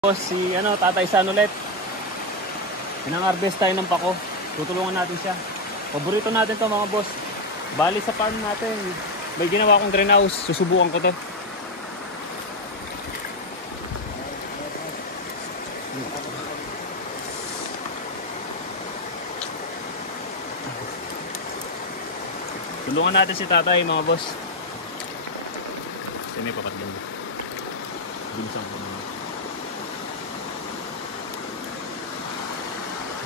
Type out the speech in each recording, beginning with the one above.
Si Tatay San ulit. Pinang-harvest tayo ng pako. Tutulungan natin siya. Paborito natin to mga boss. Bali sa farm natin, may ginawa akong greenhouse. Susubukan ko to. Tulungan natin si tatay mga boss. Kasi may papat din. Binsang ko naman.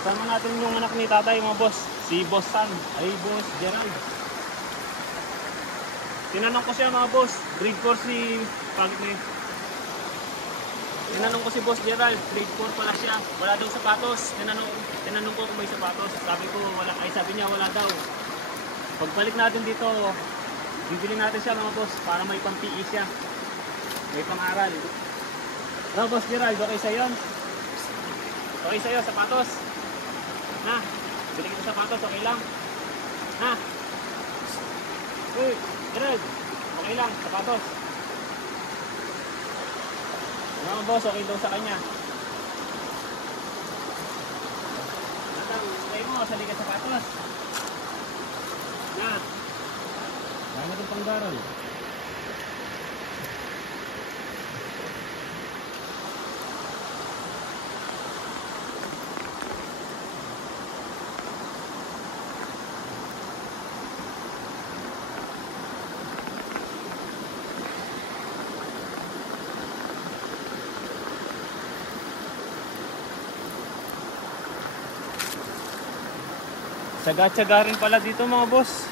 Kasama natin yung anak ni tatay mga boss. Si Boss San, ay Boss Gerald. Tinanong ko siya mga boss. Grade 4 si pagit na yun. Tinanong ko si Boss Gerald. Grade 4 pala siya. Wala daw sapatos. Tinanong ko kung may sapatos. Sabi ko wala. Ay sabi niya wala daw. Pagbalik natin dito, bibili natin siya mga boss. Para may pang-PE siya. May pang-aral. Hello Boss Gerald, okay sa'yo yun? Okay sa'yo, sapatos? Ha? Bili kita sapatos, okay lang? Ha? Uy, Gerald, okay lang, sapatos. Mga boss, okay daw sa kanya. Natang, okay mo, sali ka sapatos. Ha? Kaya na itong panggaral. Tsaga-tsaga rin pala dito mga boss.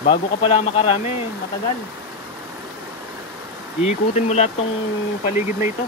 Bago ka pala makarami, matagal. Iikutin mo lahat tong paligid na ito.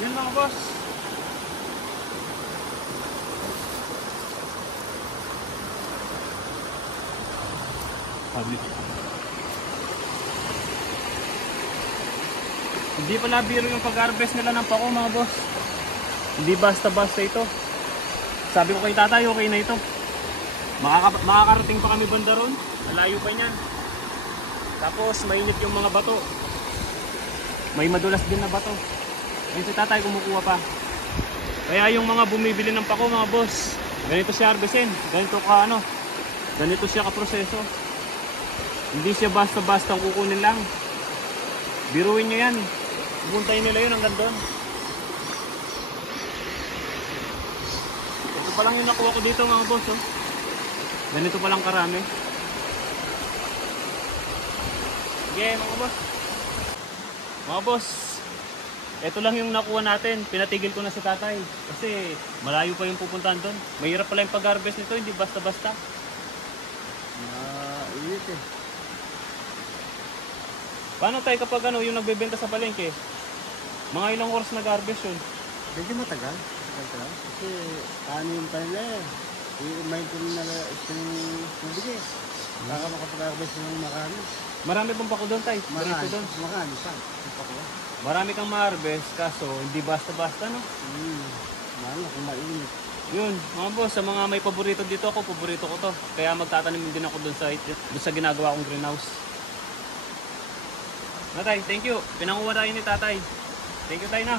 Yun mga boss. Hindi pala biro yung pag-harvest nila ng pako mga boss. Hindi basta-basta ito. Sabi ko kay tatay okay na ito. Makakarating pa kami banda ron. Malayo pa niyan. Tapos mainit yung mga bato. May madulas din na bato. Ayun si tatay kumukuha pa. Kaya yung mga bumibili ng pako mga boss, ganito siya harvestin. Ganito siya kaproseso. Hindi siya basta-basta kukunin lang. Biruin nyo yan. Pupuntayin nila yun hanggang doon. Ito pa lang yung nakuha ko dito mga boss. Oh. Ganito pa lang karami. Sige mga boss. Mga boss, ito lang yung nakuha natin. Pinatigil ko na sa tatay. Kasi malayo pa yung pupuntahan doon. Mahirap pala yung pag-harvest nito. Hindi basta-basta. Init eh. Paano tayo kapag yung nagbebenta sa palengke? Mga ilang oras nag-harvest yun? Medyo matagal. Kasi yung tayo na eh. I-maintain na tubig eh. Baka makapag-harvest ng marami. Marami pang pako doon tayo? Marami pa. Marami kang ma-harvest, kaso hindi basta-basta, no? Mahal kung mainit. Yun, mga boss, sa mga may paborito dito ako, paborito ko to. Kaya magtatanim din ako doon sa ginagawa kong greenhouse. Tatay, thank you. Pinanguha tayo ni tatay. Thank you tayo na.